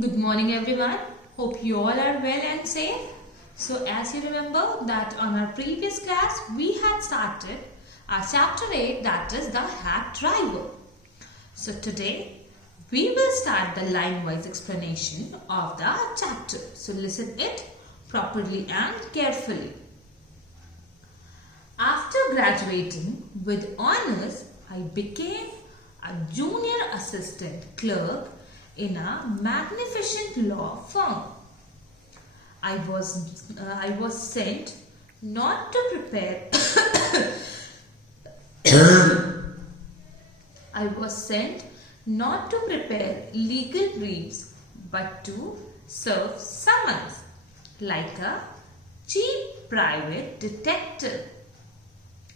Good morning everyone. Hope you all are well and safe. So as you remember that on our previous class we had started our chapter 8, that is the hack driver. So today we will start the line-wise explanation of the chapter. So listen it properly and carefully. After graduating with honors, I became a junior assistant clerk in a magnificent law firm. I was sent not to prepare I was sent not to prepare legal briefs but to serve summons like a cheap private detective.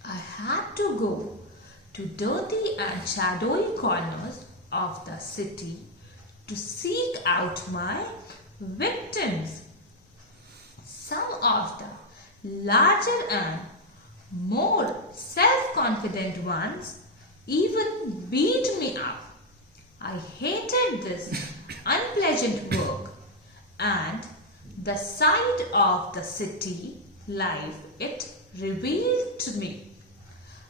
I had to go to dirty and shadowy corners of the city to seek out my victims. Some of the larger and more self-confident ones even beat me up. I hated this unpleasant work and the side of the city life it revealed to me.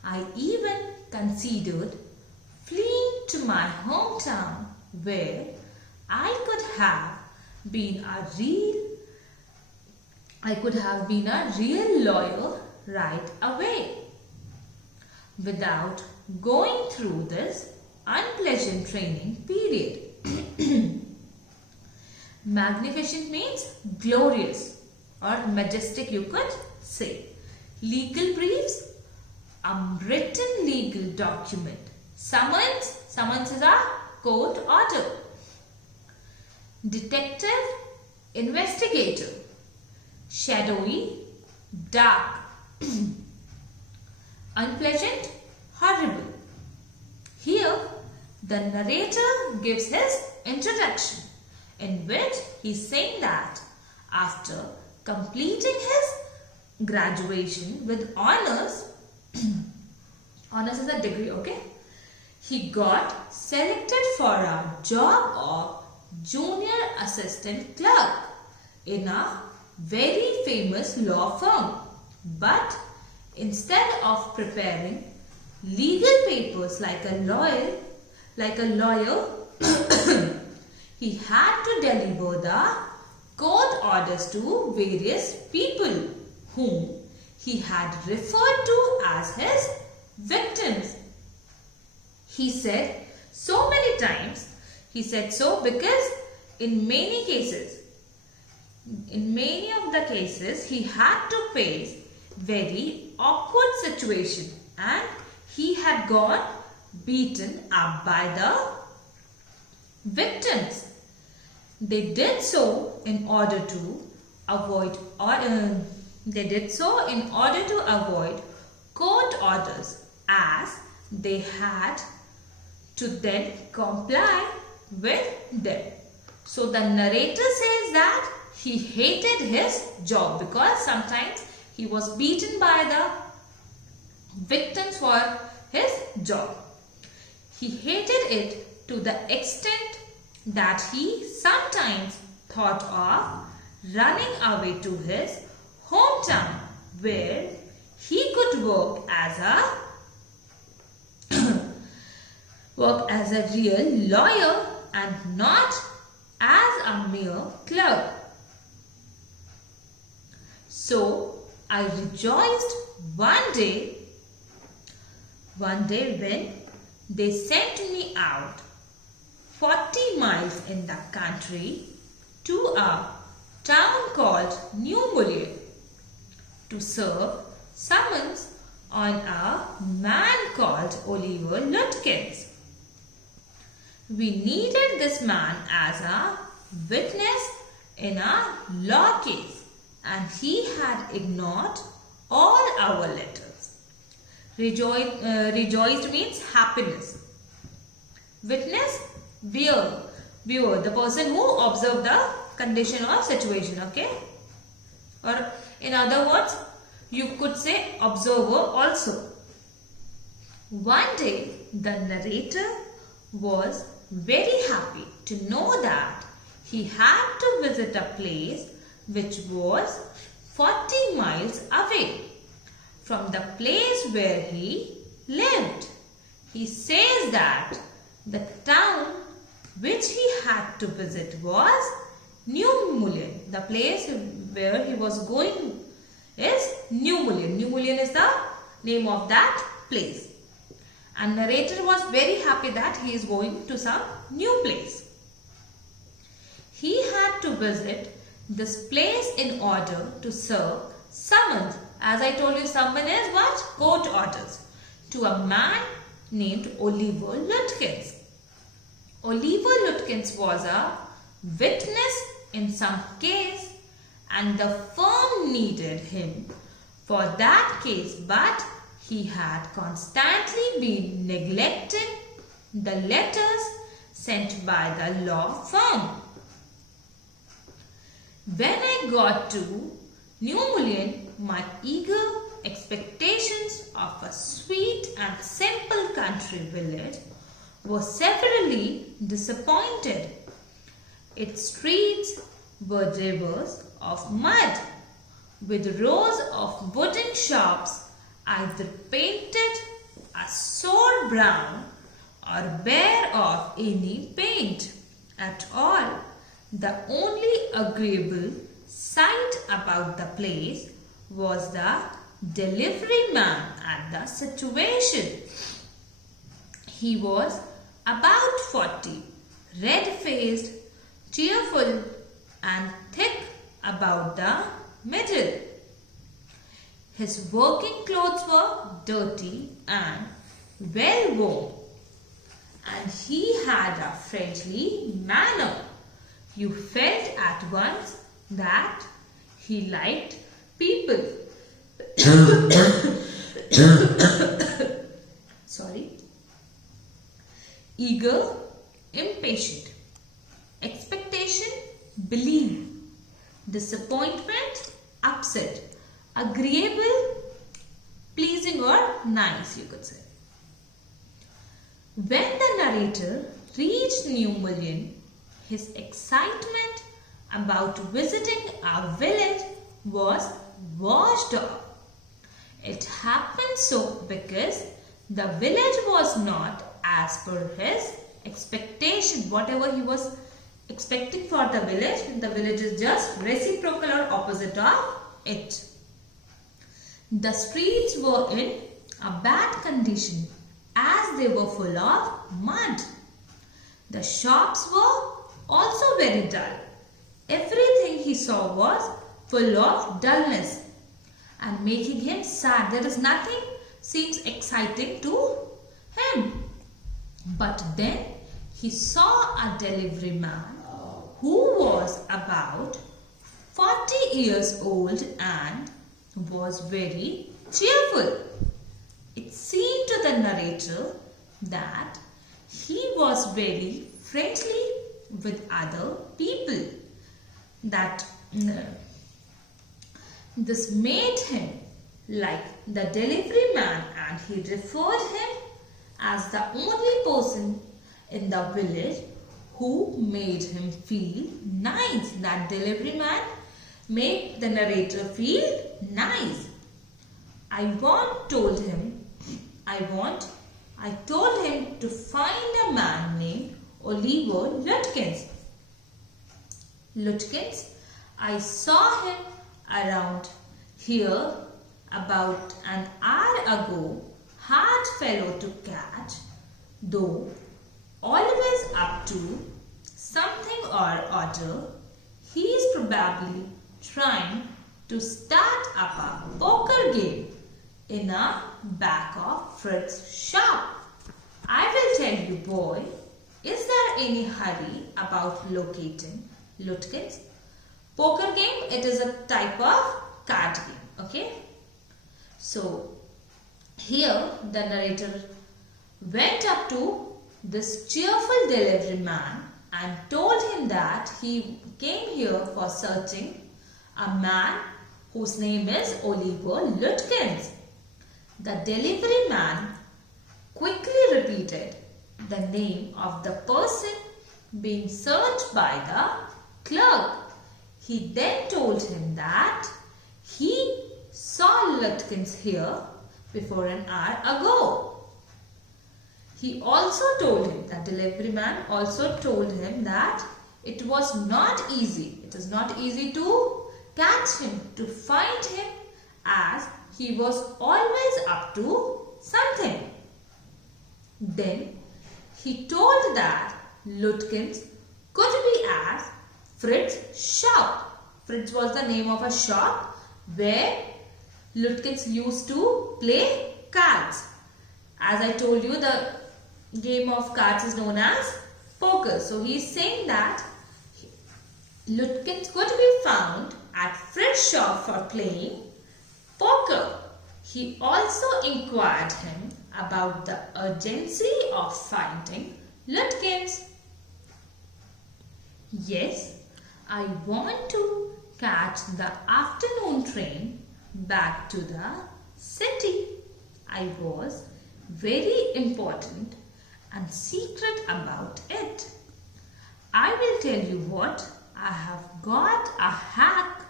I even considered fleeing to my hometown where I could have been a real lawyer right away without going through this unpleasant training period. Magnificent means glorious or majestic, you could say. Legal briefs, written legal document. Summons is a court order. Detective, investigator. Shadowy, dark. Unpleasant, horrible. Here, the narrator gives his introduction in which he is saying that after completing his graduation with honors, honors is a degree, okay? He got selected for a job of junior assistant clerk in a very famous law firm. But instead of preparing legal papers like a lawyer, he had to deliver the court orders to various people whom he had referred to as his victims. He said so many times, he said so because in many of the cases, he had to face very awkward situation and he had got beaten up by the victims. They did so in order to avoid court orders, as they had to then comply with them. So the narrator says that he hated his job because sometimes he was beaten by the victims for his job. He hated it to the extent that he sometimes thought of running away to his hometown where he could work as a real lawyer and not as a mere clerk. So I rejoiced one day when they sent me out 40 miles in the country to a town called New Mullion to serve summons on a man called Oliver Lutkins. We needed this man as a witness in a law case and he had ignored all our letters. Rejoiced means happiness. Witness, viewer, the person who observed the condition or situation, okay? Or in other words, you could say observer also. One day, the narrator was very happy to know that he had to visit a place which was 40 miles away from the place where he lived. He says that the town which he had to visit was New Mullion. The place where he was going is New Mullion. New Mullion is the name of that place. And narrator was very happy that he is going to some new place. He had to visit this place in order to serve summons. As I told you, summon is what? Court orders. To a man named Oliver Lutkins. Oliver Lutkins was a witness in some case and the firm needed him for that case, but he had constantly been neglecting the letters sent by the law firm. When I got to New Mullion, my eager expectations of a sweet and simple country village were severely disappointed. Its streets were rivers of mud, with rows of wooden shops either painted a sore brown or bare of any paint at all. The only agreeable sight about the place was the delivery man at the situation. He was about 40, red-faced, cheerful and thick about the middle. His working clothes were dirty and well worn, and he had a friendly manner. You felt at once that he liked people. Sorry. Eager, impatient. Expectation, belief. Disappointment, upset. Agreeable, pleasing or nice, you could say. When the narrator reached New Mullion, his excitement about visiting our village was washed off. It happened so because the village was not as per his expectation. Whatever he was expecting for the village is just reciprocal or opposite of it. The streets were in a bad condition as they were full of mud. The shops were also very dull. Everything he saw was full of dullness and making him sad. There is nothing seems exciting to him. But then he saw a delivery man who was about 40 years old and was very cheerful. It seemed to the narrator that he was very friendly with other people. That this made him like the delivery man, and he referred him as the only person in the village who made him feel nice. That delivery man made the narrator feel nice. I told him to find a man named Oliver Lutkins. I saw him around here about an hour ago. Hard fellow to catch, though always up to something or other. He is probably trying to start up a poker game in a back of Fritz's shop. I will tell you, boy, is there any hurry about locating Lutkins? Poker game, it is a type of card game, okay? So, here the narrator went up to this cheerful delivery man and told him that he came here for searching a man whose name is Oliver Lutkins. The delivery man quickly repeated the name of the person being searched by the clerk. He then told him that he saw Lutkins here before an hour ago. He also told him, that delivery man also told him that it was not easy. It is not easy to catch him, to find him, as he was always up to something. Then he told that Lutkins could be at Fritz's shop. Fritz was the name of a shop where Lutkins used to play cards. As I told you, the game of cards is known as poker. So he is saying that Lutkins could be found at Fritz's shop for playing poker. He also inquired him about the urgency of finding Lutkins. Yes, I want to catch the afternoon train back to the city. I was very important and secret about it. I will tell you what, I have got a hack.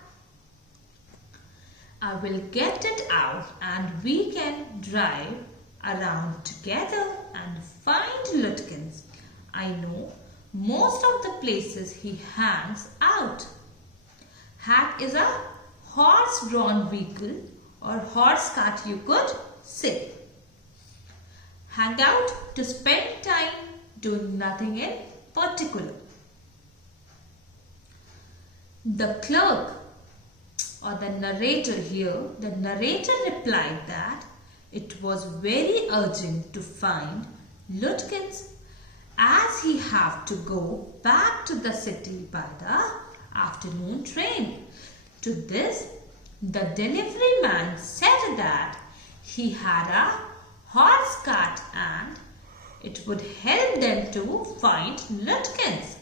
I will get it out and we can drive around together and find Lutkins. I know most of the places he hangs out. Hack is a horse-drawn vehicle or horse cart, you could say. Hang out to spend time doing nothing in particular. The clerk or the narrator here, the narrator replied that it was very urgent to find Lutkins as he had to go back to the city by the afternoon train. To this, the delivery man said that he had a horse cart and it would help them to find Lutkins.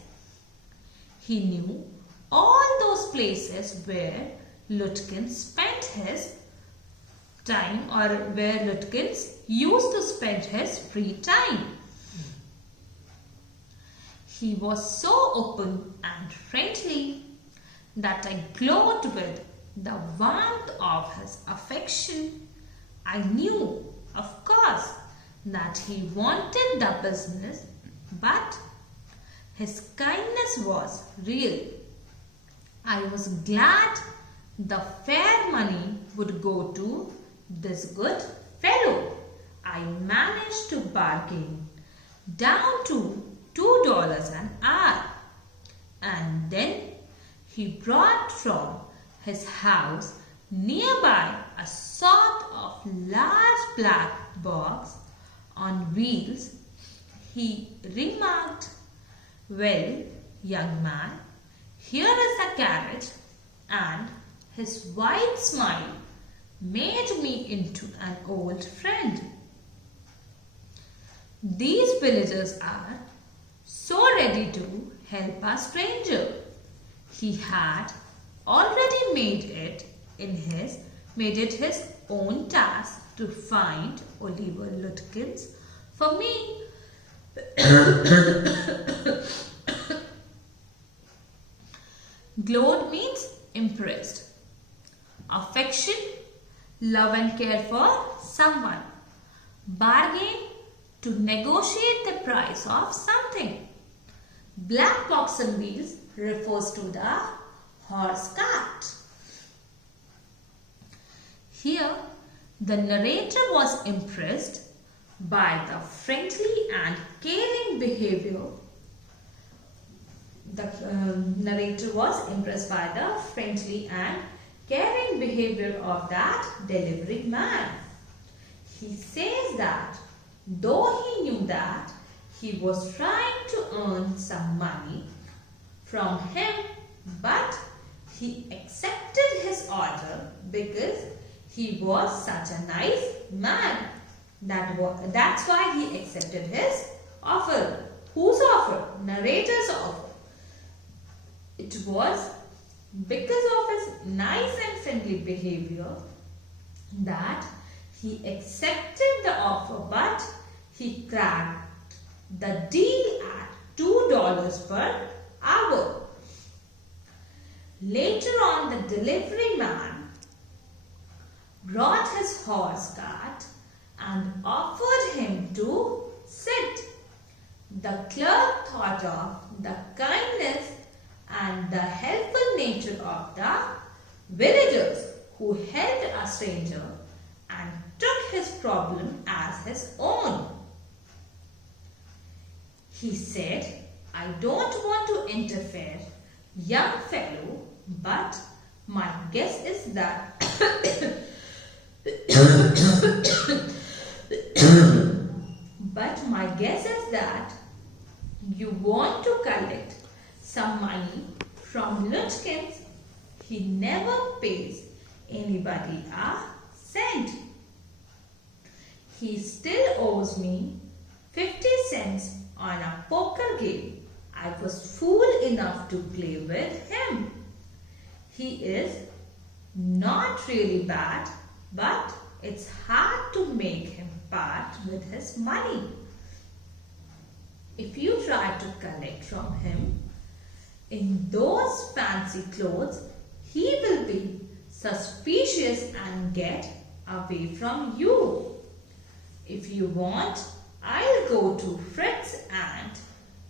He knew all those places where Lutkins spent his time or where Lutkins used to spend his free time. He was so open and friendly that I glowed with the warmth of his affection. I knew, of course, that he wanted the business, but his kindness was real. I was glad the fair money would go to this good fellow. I managed to bargain down to $2 an hour, and then he brought from his house nearby a sort of large black box on wheels. He remarked, "Well, young man, here is a carriage," and his wide smile made me into an old friend. These villagers are so ready to help a stranger. He had already made it his own task to find Oliver Lutkins for me. Glowed means impressed. Affection, love and care for someone. Bargain, to negotiate the price of something. Black box on wheels refers to the horse cart. Here, the narrator was impressed by the friendly and caring behavior. The narrator was impressed by the friendly and caring behavior of that delivery man. He says that though he knew that he was trying to earn some money from him, but he accepted his order because he was such a nice man. That's why he accepted his offer. Whose offer? Narrator's offer. It was because of his nice and friendly behavior that he accepted the offer, but he cracked the deal at $2 per hour. Later on, the delivery man brought his horse cart and offered him to sit. The clerk thought of the kindness and the helpful nature of the villagers who helped a stranger and took his problem as his own. He said, "I don't want to interfere, young fellow, but my guess is that you want to collect some money from Lutkins. He never pays anybody a cent. He still owes me 50 cents on a poker game. I was fool enough to play with him. He is not really bad, but it's hard to make him part with his money. If you try to collect from him in those fancy clothes, he will be suspicious and get away from you. If you want, I'll go to Fritz and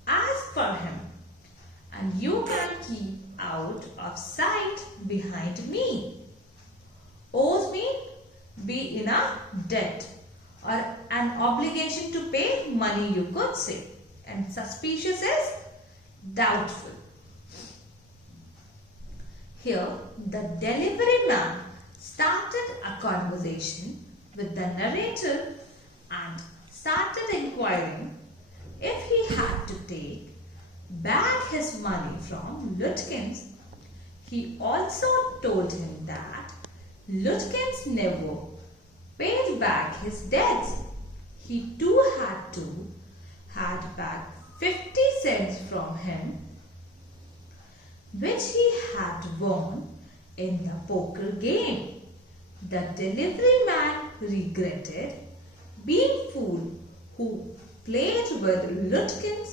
ask for him, and you can keep out of sight behind me. Owes me be in a debt or an obligation to pay money, you could say, and suspicious is doubtful. Here, the delivery man started a conversation with the narrator and started inquiring if he had to take back his money from Lutkins. He also told him that Lutkins never paid back his debts. He too had back 50 cents from him, which he had won in the poker game. The delivery man regretted being fool who played with Lutkins,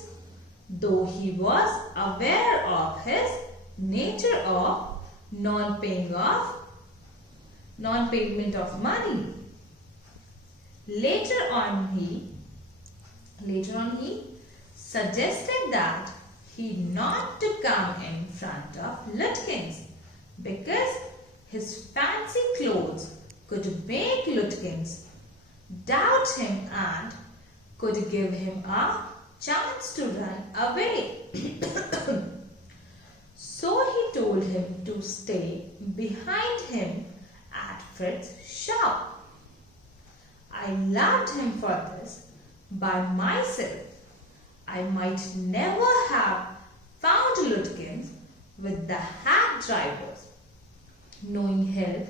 though he was aware of his nature of non-payment of money. Later on he suggested that he not to come in front of Lutkins because his fancy clothes could make Lutkins doubt him and could give him a chance to run away. So he told him to stay behind him at Fritz's shop. I loved him for this. By myself, I might never have found Lutkins with the hack drivers. Knowing help,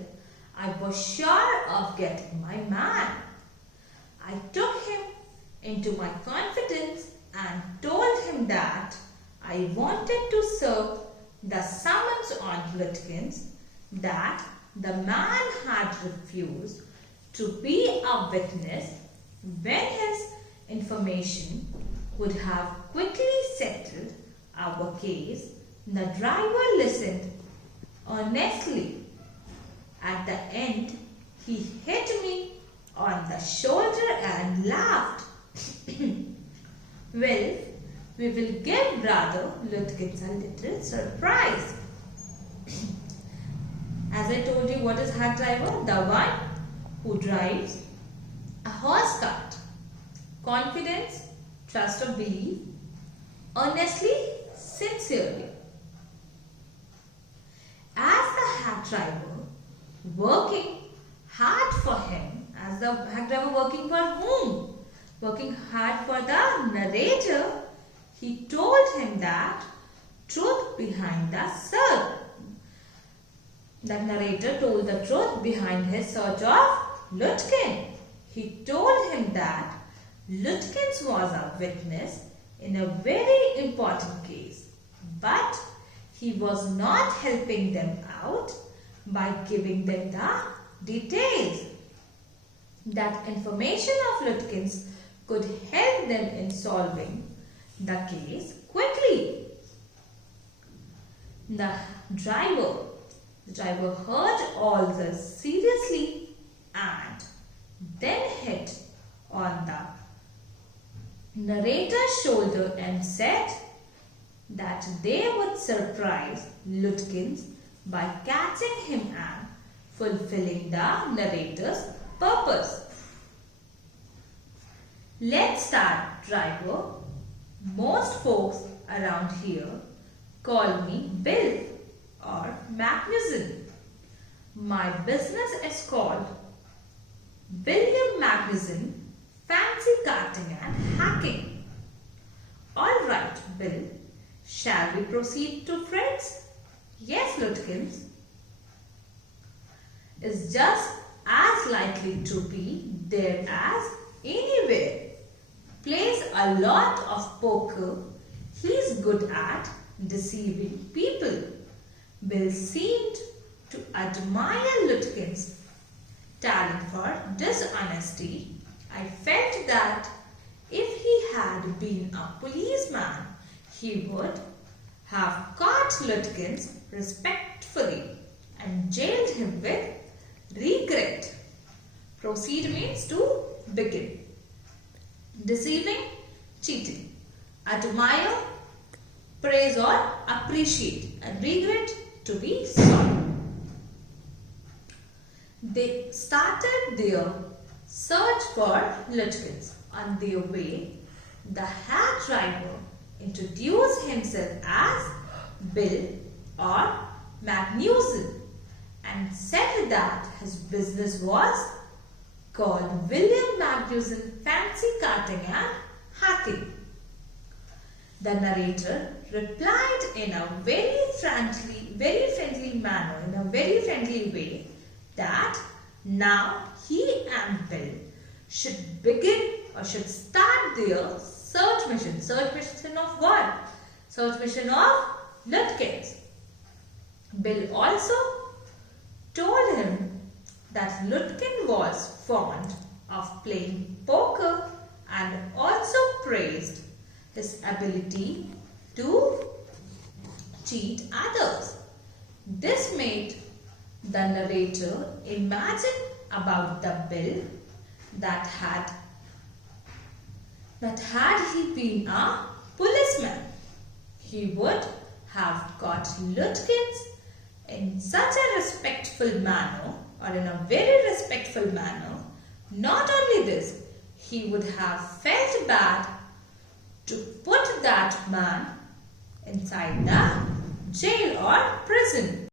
I was sure of getting my man. I took him into my confidence and told him that I wanted to serve the summons on Lutkins, that the man had refused to be a witness when his information would have quickly settled our case. The driver listened earnestly. At the end, he hit me on the shoulder and laughed. Well, we will give Brother Lutkins a little surprise. As I told you, what is hack driver? The one who drives a horse cart. Confidence, trust or belief, earnestly, sincerely. As the hack driver working hard for him, as the hack driver working for whom? Working hard for the narrator, he told him that truth behind the search. The narrator told the truth behind his search of Lutkin. He told him that Lutkins was a witness in a very important case, but he was not helping them out by giving them the details. That information of Lutkins could help them in solving the case quickly. The driver heard all this seriously and then hit on the narrator's shoulder and said that they would surprise Lutkins by catching him and fulfilling the narrator's purpose. Let's start, driver. Most folks around here call me Bill or Magnuson. My business is called William Magnuson Fancy Carting and Hacking. All right, Bill. Shall we proceed to Fred's? Yes, Lutkins. Is just as likely to be there as anywhere. Plays a lot of poker. He's good at deceiving people. Bill seemed to admire Lutkins' talent for dishonesty. I felt that if he had been a policeman, he would have caught Lutkins respectfully and jailed him with regret. Proceed means to begin. Deceiving, cheating. Admire, praise or appreciate. And regret, to be sorry. They started their search for Lutkins. On their way, the hack driver introduced himself as Bill or Magnuson and said that his business was called William Magnuson Fancy Carting and Hacking. The narrator replied in a very friendly way that now he and Bill should begin or should start their search mission. Search mission of what? Search mission of Lutkins. Bill also told him that Lutkin was fond of playing poker and also praised his ability to cheat others. This made the narrator imagine about the Bill that had he been a policeman, he would have caught Lutkins in such a respectful manner or in a very respectful manner. Not only this, he would have felt bad to put that man inside the jail or prison.